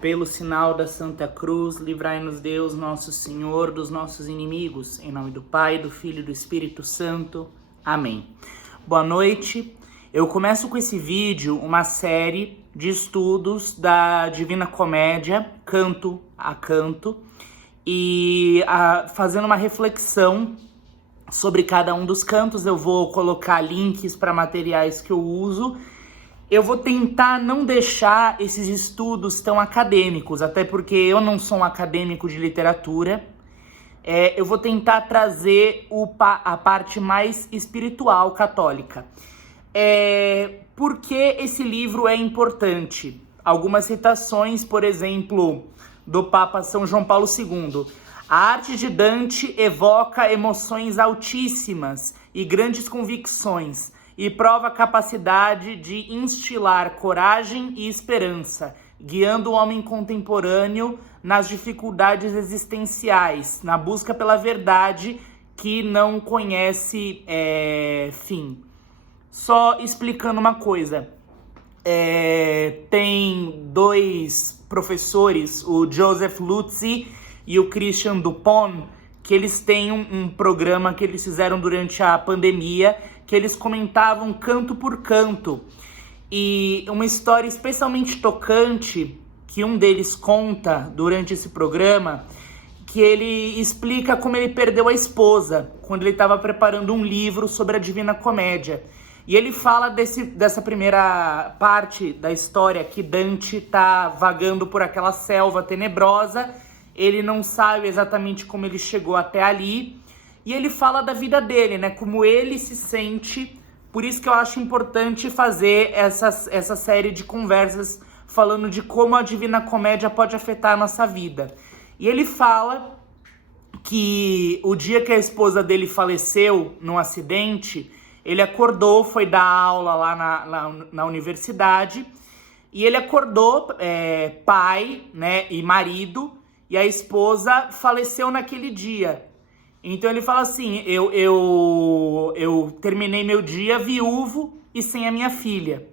Pelo sinal da Santa Cruz, livrai-nos Deus, nosso Senhor, dos nossos inimigos. Em nome do Pai, do Filho e do Espírito Santo. Amém. Boa noite. Eu começo com esse vídeo uma série de estudos da Divina Comédia, canto a canto, e fazendo uma reflexão sobre cada um dos cantos. Eu vou colocar links para materiais que eu uso. Eu vou tentar não deixar esses estudos tão acadêmicos, até porque eu não sou um acadêmico de literatura. Eu vou tentar trazer a parte mais espiritual católica. Por que esse livro é importante? Algumas citações, por exemplo, do Papa São João Paulo II. A arte de Dante evoca emoções altíssimas e grandes convicções, e prova a capacidade de instilar coragem e esperança, guiando o homem contemporâneo nas dificuldades existenciais, na busca pela verdade que não conhece fim. Só explicando uma coisa, tem dois professores, o Joseph Lutzi e o Christian Dupont, que eles têm um programa que eles fizeram durante a pandemia, que eles comentavam canto por canto. E uma história especialmente tocante que um deles conta durante esse programa, que ele explica como ele perdeu a esposa quando ele estava preparando um livro sobre a Divina Comédia. E ele fala dessa primeira parte da história, que Dante está vagando por aquela selva tenebrosa, ele não sabe exatamente como ele chegou até ali, e ele fala da vida dele, né? Como ele se sente. Por isso que eu acho importante fazer essa série de conversas falando de como a Divina Comédia pode afetar a nossa vida. E ele fala que o dia que a esposa dele faleceu num acidente, ele acordou, foi dar aula lá na universidade, e ele acordou pai, né, e marido, e a esposa faleceu naquele dia. Então ele fala assim, eu terminei meu dia viúvo e sem a minha filha.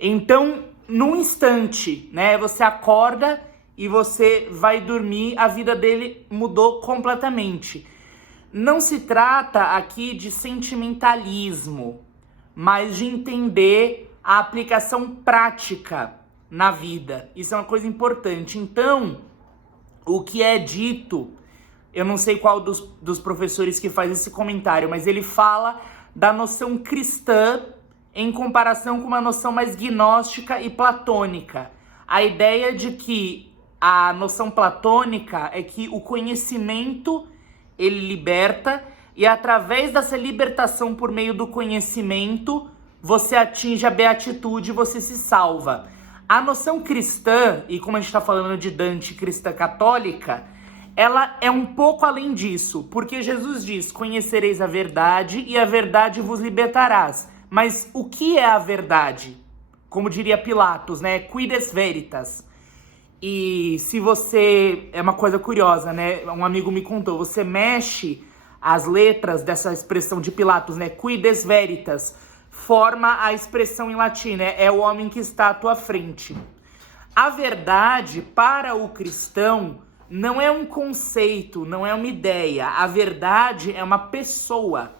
Então, num instante, né, você acorda e você vai dormir, a vida dele mudou completamente. Não se trata aqui de sentimentalismo, mas de entender a aplicação prática na vida. Isso é uma coisa importante. Então, o que é dito, eu não sei qual dos professores que faz esse comentário, mas ele fala da noção cristã em comparação com uma noção mais gnóstica e platônica. A ideia de que a noção platônica é que o conhecimento ele liberta, e através dessa libertação por meio do conhecimento, você atinge a beatitude, você se salva. A noção cristã, e como a gente está falando de Dante, cristã católica, ela é um pouco além disso, porque Jesus diz, conhecereis a verdade e a verdade vos libertarás. Mas o que é a verdade? Como diria Pilatos, né? Quides veritas. E se você... É uma coisa curiosa, né? Um amigo me contou, você mexe as letras dessa expressão de Pilatos, né? Quides veritas, forma a expressão em latim, né? É o homem que está à tua frente. A verdade, para o cristão, não é um conceito, não é uma ideia. A verdade é uma pessoa,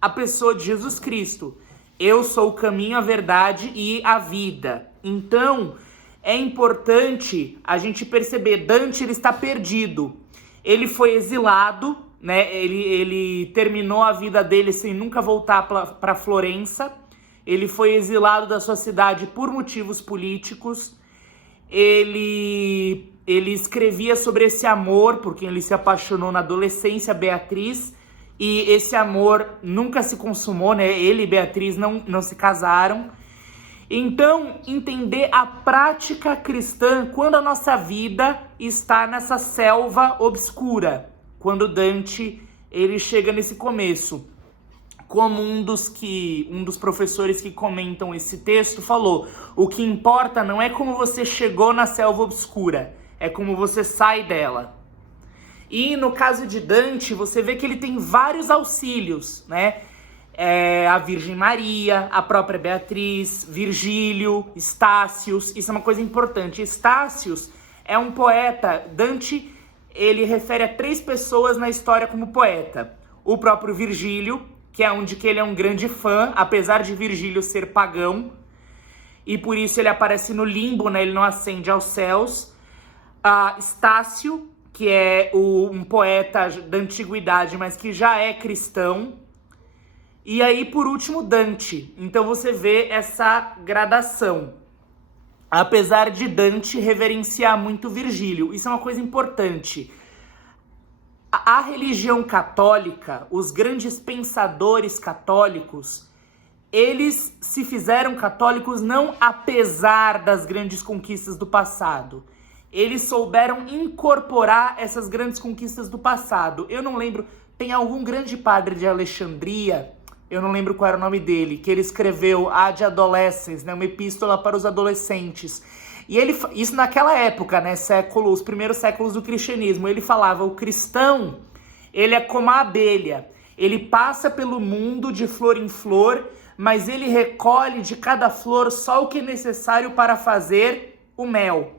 a pessoa de Jesus Cristo. Eu sou o caminho, a verdade e a vida. Então, é importante a gente perceber, Dante ele está perdido. Ele foi exilado, né? Ele terminou a vida dele sem nunca voltar para Florença. Ele foi exilado da sua cidade por motivos políticos. Ele escrevia sobre esse amor, por quem ele se apaixonou na adolescência, Beatriz, e esse amor nunca se consumou, né? Ele e Beatriz não se casaram. Então, entender a prática cristã quando a nossa vida está nessa selva obscura, quando Dante ele chega nesse começo. Como um dos professores que comentam esse texto falou, o que importa não é como você chegou na selva obscura, é como você sai dela. E no caso de Dante, você vê que ele tem vários auxílios, né? A Virgem Maria, a própria Beatriz, Virgílio, Estácios. Isso é uma coisa importante. Estácios é um poeta. Dante, ele refere a 3 pessoas na história como poeta. O próprio Virgílio, que é onde que ele é um grande fã, apesar de Virgílio ser pagão, e por isso ele aparece no limbo, né? Ele não ascende aos céus. Estácio, que é um poeta da antiguidade, mas que já é cristão. E aí, por último, Dante. Então você vê essa gradação. Apesar de Dante reverenciar muito Virgílio. Isso é uma coisa importante. A religião católica, os grandes pensadores católicos, eles se fizeram católicos não apesar das grandes conquistas do passado. Eles souberam incorporar essas grandes conquistas do passado. Eu não lembro, tem algum grande padre de Alexandria, eu não lembro qual era o nome dele, que ele escreveu Ad Adolescens, né, uma epístola para os adolescentes. E ele, isso naquela época, né, os primeiros séculos do cristianismo, ele falava, o cristão, ele é como a abelha, ele passa pelo mundo de flor em flor, mas ele recolhe de cada flor só o que é necessário para fazer o mel.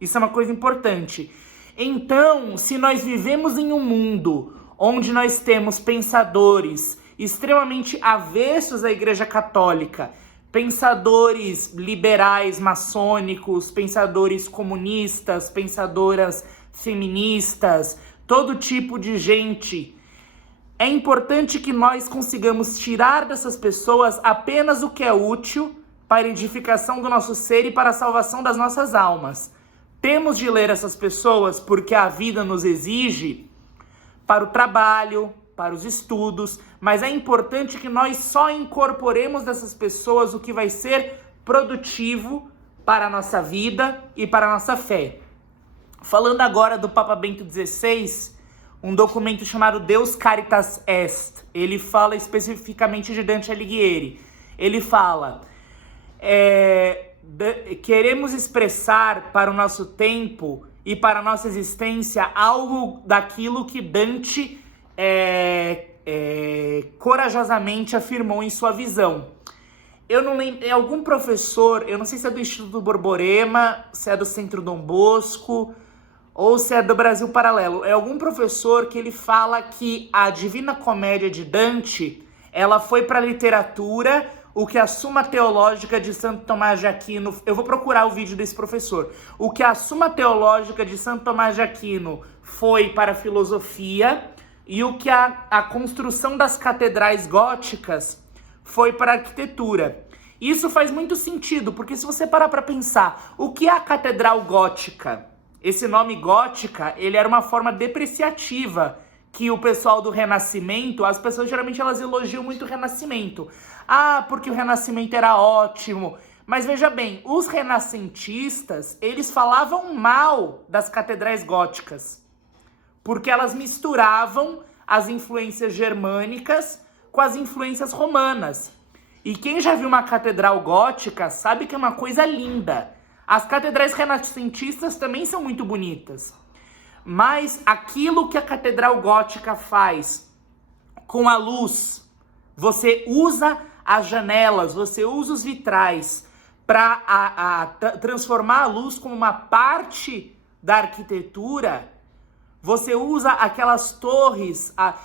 Isso é uma coisa importante. Então, se nós vivemos em um mundo onde nós temos pensadores extremamente avessos à Igreja Católica, pensadores liberais, maçônicos, pensadores comunistas, pensadoras feministas, todo tipo de gente, é importante que nós consigamos tirar dessas pessoas apenas o que é útil para a edificação do nosso ser e para a salvação das nossas almas. Temos de ler essas pessoas porque a vida nos exige para o trabalho, para os estudos, mas é importante que nós só incorporemos dessas pessoas o que vai ser produtivo para a nossa vida e para a nossa fé. Falando agora do Papa Bento XVI, um documento chamado Deus Caritas Est, ele fala especificamente de Dante Alighieri. Ele fala, queremos expressar para o nosso tempo e para a nossa existência algo daquilo que Dante corajosamente afirmou em sua visão. Eu não lembro, é algum professor, eu não sei se é do Instituto Borborema, se é do Centro Dom Bosco, ou se é do Brasil Paralelo. É algum professor que ele fala que a Divina Comédia de Dante, ela foi para a literatura o que a Suma Teológica de Santo Tomás de Aquino... Eu vou procurar o vídeo desse professor. O que a Suma Teológica de Santo Tomás de Aquino foi para a filosofia e o que a construção das catedrais góticas foi para a arquitetura. Isso faz muito sentido, porque se você parar para pensar, o que é a catedral gótica? Esse nome gótica, ele era uma forma depreciativa que o pessoal do Renascimento, as pessoas geralmente elas elogiam muito o Renascimento. Ah, porque o Renascimento era ótimo. Mas veja bem, os renascentistas, eles falavam mal das catedrais góticas, porque elas misturavam as influências germânicas com as influências romanas. E quem já viu uma catedral gótica sabe que é uma coisa linda. As catedrais renascentistas também são muito bonitas. Mas aquilo que a catedral gótica faz com a luz, você usa as janelas, você usa os vitrais para transformar a luz como uma parte da arquitetura. Você usa aquelas torres, a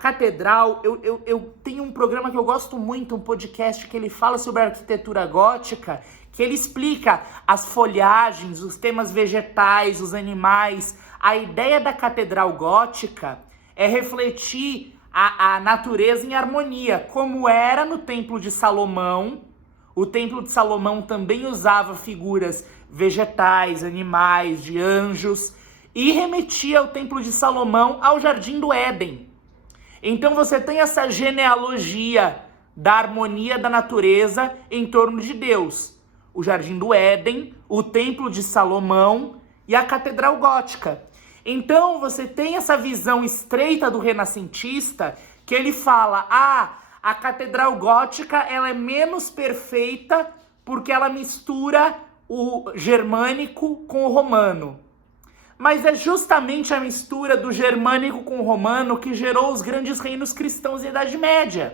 catedral. Eu tenho um programa que eu gosto muito, um podcast que ele fala sobre a arquitetura gótica, que ele explica as folhagens, os temas vegetais, os animais. A ideia da catedral gótica é refletir a natureza em harmonia, como era no Templo de Salomão. O Templo de Salomão também usava figuras vegetais, animais, de anjos, e remetia o Templo de Salomão ao Jardim do Éden. Então você tem essa genealogia da harmonia da natureza em torno de Deus. O Jardim do Éden, o Templo de Salomão e a Catedral Gótica. Então você tem essa visão estreita do renascentista, que ele fala, a Catedral Gótica ela é menos perfeita porque ela mistura o germânico com o romano. Mas é justamente a mistura do germânico com o romano que gerou os grandes reinos cristãos da Idade Média.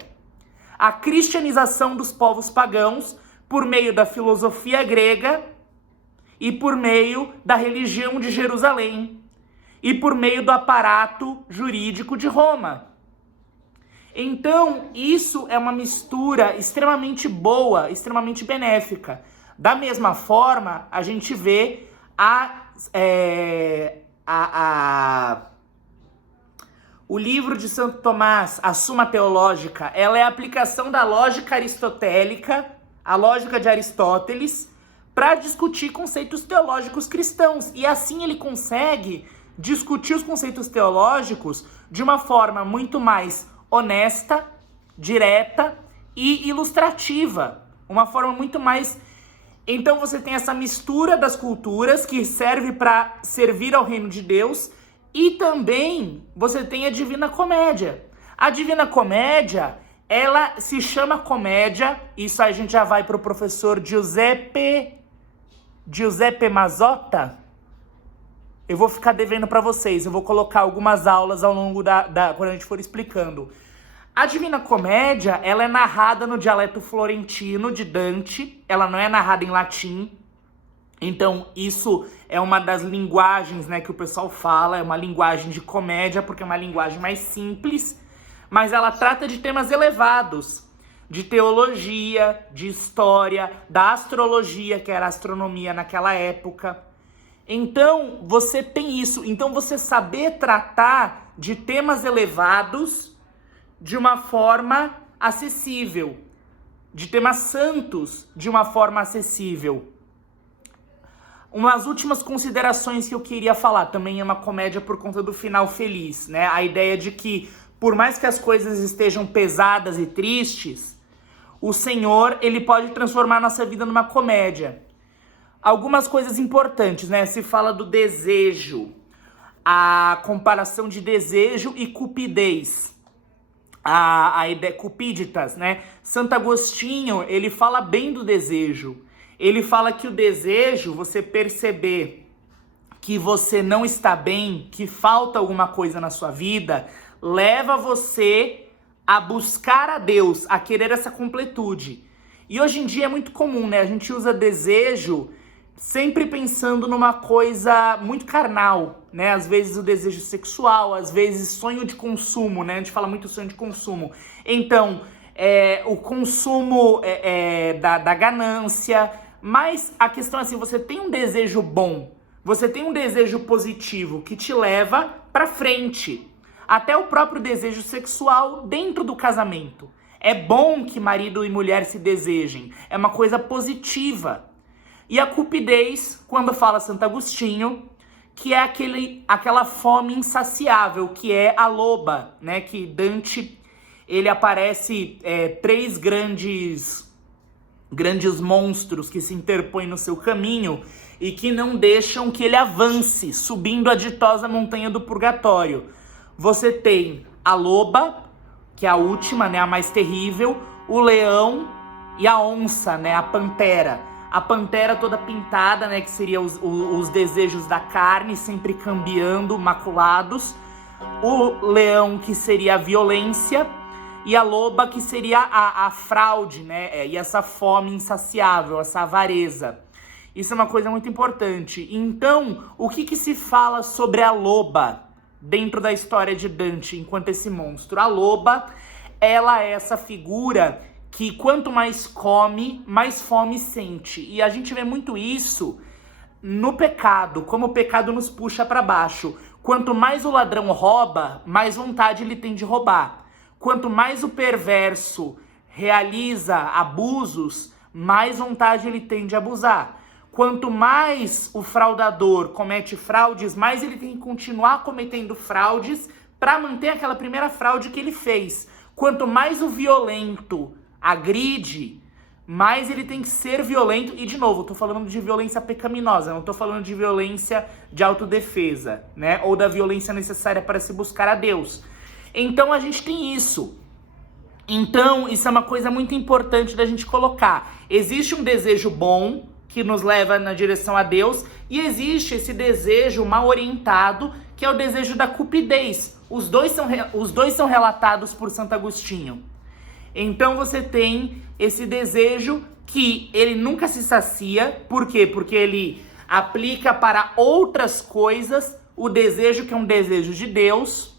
A cristianização dos povos pagãos por meio da filosofia grega e por meio da religião de Jerusalém e por meio do aparato jurídico de Roma. Então, isso é uma mistura extremamente boa, extremamente benéfica. Da mesma forma, a gente vê o livro de Santo Tomás, a Suma Teológica, ela é a aplicação da lógica aristotélica, a lógica de Aristóteles, para discutir conceitos teológicos cristãos. E assim ele consegue discutir os conceitos teológicos de uma forma muito mais honesta, direta e ilustrativa. Uma forma muito mais... Então você tem essa mistura das culturas que serve para servir ao reino de Deus, e também você tem a Divina Comédia. A Divina Comédia, ela se chama comédia, isso aí a gente já vai para o professor Giuseppe Mazzotta. Eu vou ficar devendo para vocês, eu vou colocar algumas aulas ao longo quando a gente for explicando. A Divina Comédia, ela é narrada no dialeto florentino de Dante, ela não é narrada em latim. Então, isso é uma das linguagens, né, que o pessoal fala, é uma linguagem de comédia, porque é uma linguagem mais simples, mas ela trata de temas elevados, de teologia, de história, da astrologia, que era a astronomia naquela época. Então, você tem isso. Então, você saber tratar de temas elevados de uma forma acessível, de temas santos de uma forma acessível. Umas últimas considerações que eu queria falar, também é uma comédia por conta do final feliz, né? A ideia de que, por mais que as coisas estejam pesadas e tristes, o Senhor, ele pode transformar nossa vida numa comédia. Algumas coisas importantes, né? Se fala do desejo, a comparação de desejo e cupidez. A ideia, cupiditas, né? Santo Agostinho, ele fala bem do desejo. Ele fala que o desejo, você perceber que você não está bem, que falta alguma coisa na sua vida, leva você a buscar a Deus, a querer essa completude. E hoje em dia é muito comum, né? A gente usa desejo sempre pensando numa coisa muito carnal, né? Às vezes o desejo sexual, às vezes sonho de consumo, né? A gente fala muito sonho de consumo. Então, o consumo da ganância, mas a questão é assim, você tem um desejo bom, você tem um desejo positivo que te leva pra frente. Até o próprio desejo sexual dentro do casamento. É bom que marido e mulher se desejem, é uma coisa positiva. E a cupidez, quando fala Santo Agostinho, que é aquela fome insaciável, que é a loba, né? Que Dante, ele aparece 3 grandes monstros que se interpõem no seu caminho e que não deixam que ele avance, subindo a ditosa montanha do purgatório. Você tem a loba, que é a última, né? A mais terrível, o leão e a onça, né? A pantera. A pantera toda pintada, né, que seria os desejos da carne, sempre cambiando, maculados. O leão, que seria a violência. E a loba, que seria a fraude, né, e essa fome insaciável, essa avareza. Isso é uma coisa muito importante. Então, o que se fala sobre a loba dentro da história de Dante, enquanto esse monstro? A loba, ela é essa figura que quanto mais come, mais fome sente. E a gente vê muito isso no pecado, como o pecado nos puxa para baixo. Quanto mais o ladrão rouba, mais vontade ele tem de roubar. Quanto mais o perverso realiza abusos, mais vontade ele tem de abusar. Quanto mais o fraudador comete fraudes, mais ele tem que continuar cometendo fraudes para manter aquela primeira fraude que ele fez. Quanto mais o violento agride, mais ele tem que ser violento. E, de novo, eu tô falando de violência pecaminosa, não tô falando de violência de autodefesa, né? Ou da violência necessária para se buscar a Deus. Então, a gente tem isso. Então, isso é uma coisa muito importante da gente colocar. Existe um desejo bom, que nos leva na direção a Deus, e existe esse desejo mal orientado, que é o desejo da cupidez. Os dois são relatados por Santo Agostinho. Então você tem esse desejo que ele nunca se sacia. Por quê? Porque ele aplica para outras coisas o desejo que é um desejo de Deus,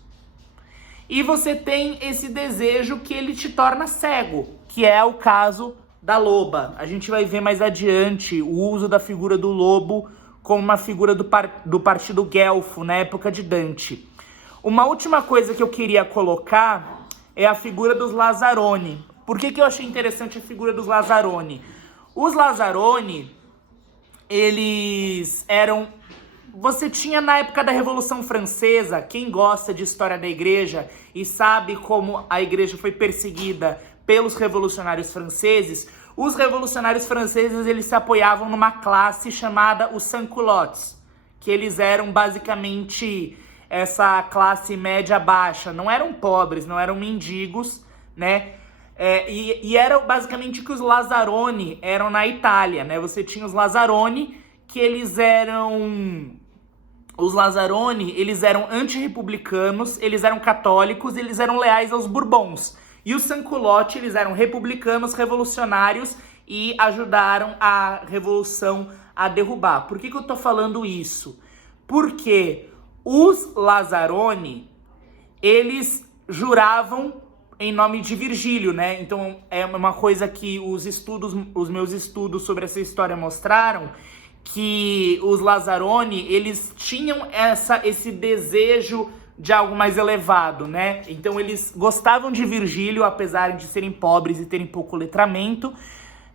e você tem esse desejo que ele te torna cego, que é o caso da loba. A gente vai ver mais adiante o uso da figura do lobo como uma figura do partido guelfo, na época de Dante. Uma última coisa que eu queria colocar é a figura dos Lazzaroni. Por que eu achei interessante a figura dos Lazzaroni? Os Lazzaroni, eles eram... Você tinha na época da Revolução Francesa, quem gosta de história da igreja e sabe como a igreja foi perseguida pelos revolucionários franceses, os revolucionários franceses eles se apoiavam numa classe chamada os sans-culottes, que eles eram basicamente essa classe média baixa, não eram pobres, não eram mendigos, né? E era basicamente que os Lazzaroni eram na Itália, né? Você tinha os Lazzaroni, que eles eram... Os Lazzaroni, eles eram antirrepublicanos, eles eram católicos, eles eram leais aos Bourbons. E os sans-culottes, eles eram republicanos, revolucionários e ajudaram a revolução a derrubar. Por que eu tô falando isso? Porque os Lazzaroni, eles juravam em nome de Virgílio, né? Então é uma coisa que os meus estudos sobre essa história mostraram, que os Lazzaroni, eles tinham esse desejo de algo mais elevado, né? Então eles gostavam de Virgílio, apesar de serem pobres e terem pouco letramento,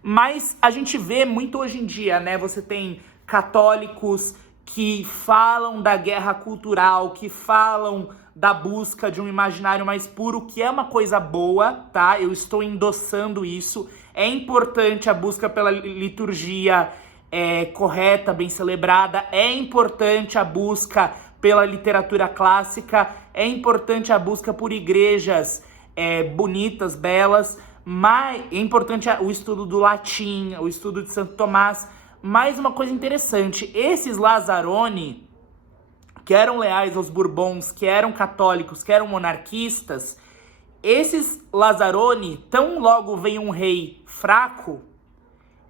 mas a gente vê muito hoje em dia, né? Você tem católicos que falam da guerra cultural, que falam da busca de um imaginário mais puro, que é uma coisa boa, tá? Eu estou endossando isso. É importante a busca pela liturgia correta, bem celebrada. É importante a busca pela literatura clássica. É importante a busca por igrejas bonitas, belas. Mas é importante o estudo do latim, o estudo de Santo Tomás. Mais uma coisa interessante, esses Lazzaroni, que eram leais aos Bourbons, que eram católicos, que eram monarquistas, esses Lazzaroni, tão logo veio um rei fraco,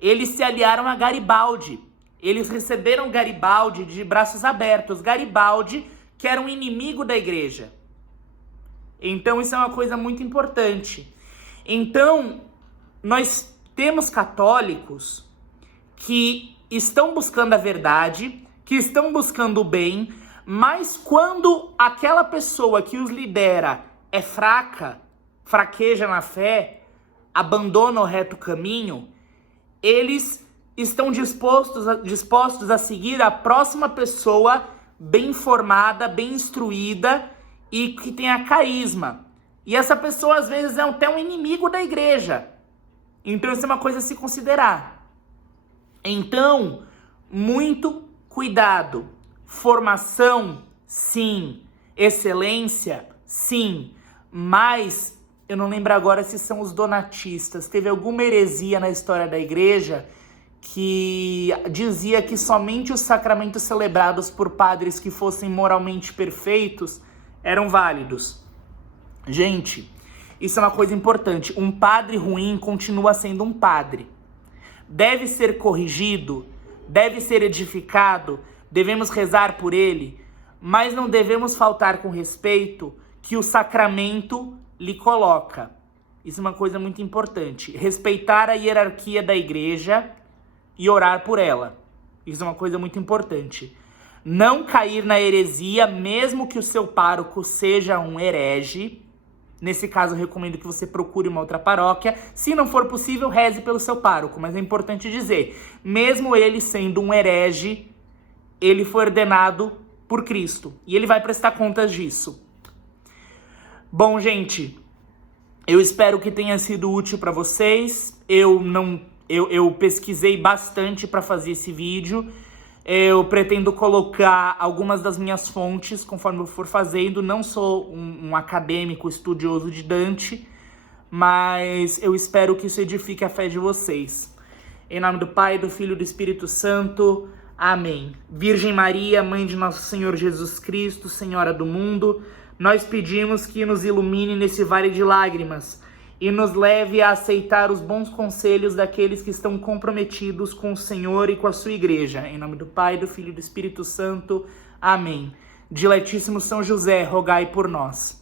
eles se aliaram a Garibaldi. Eles receberam Garibaldi de braços abertos. Garibaldi, que era um inimigo da igreja. Então isso é uma coisa muito importante. Então, nós temos católicos que estão buscando a verdade, que estão buscando o bem, mas quando aquela pessoa que os lidera é fraca, fraqueja na fé, abandona o reto caminho, eles estão dispostos a seguir a próxima pessoa bem formada, bem instruída e que tenha carisma. E essa pessoa às vezes é até um inimigo da igreja. Então isso é uma coisa a se considerar. Então, muito cuidado. Formação, sim. Excelência, sim. Mas eu não lembro agora se são os donatistas. Teve alguma heresia na história da igreja que dizia que somente os sacramentos celebrados por padres que fossem moralmente perfeitos eram válidos. Gente, isso é uma coisa importante. Um padre ruim continua sendo um padre. Deve ser corrigido, deve ser edificado, devemos rezar por ele, mas não devemos faltar com respeito que o sacramento lhe coloca. Isso é uma coisa muito importante. Respeitar a hierarquia da igreja e orar por ela. Isso é uma coisa muito importante. Não cair na heresia, mesmo que o seu pároco seja um herege. Nesse caso, eu recomendo que você procure uma outra paróquia. Se não for possível, reze pelo seu pároco. Mas é importante dizer, mesmo ele sendo um herege, ele foi ordenado por Cristo. E ele vai prestar contas disso. Bom, gente, eu espero que tenha sido útil para vocês. Eu pesquisei bastante para fazer esse vídeo. Eu pretendo colocar algumas das minhas fontes conforme eu for fazendo. Não sou um acadêmico estudioso de Dante, mas eu espero que isso edifique a fé de vocês. Em nome do Pai, do Filho e do Espírito Santo. Amém. Virgem Maria, Mãe de Nosso Senhor Jesus Cristo, Senhora do mundo, nós pedimos que nos ilumine nesse vale de lágrimas e nos leve a aceitar os bons conselhos daqueles que estão comprometidos com o Senhor e com a sua igreja. Em nome do Pai, do Filho e do Espírito Santo. Amém. Diletíssimo São José, rogai por nós.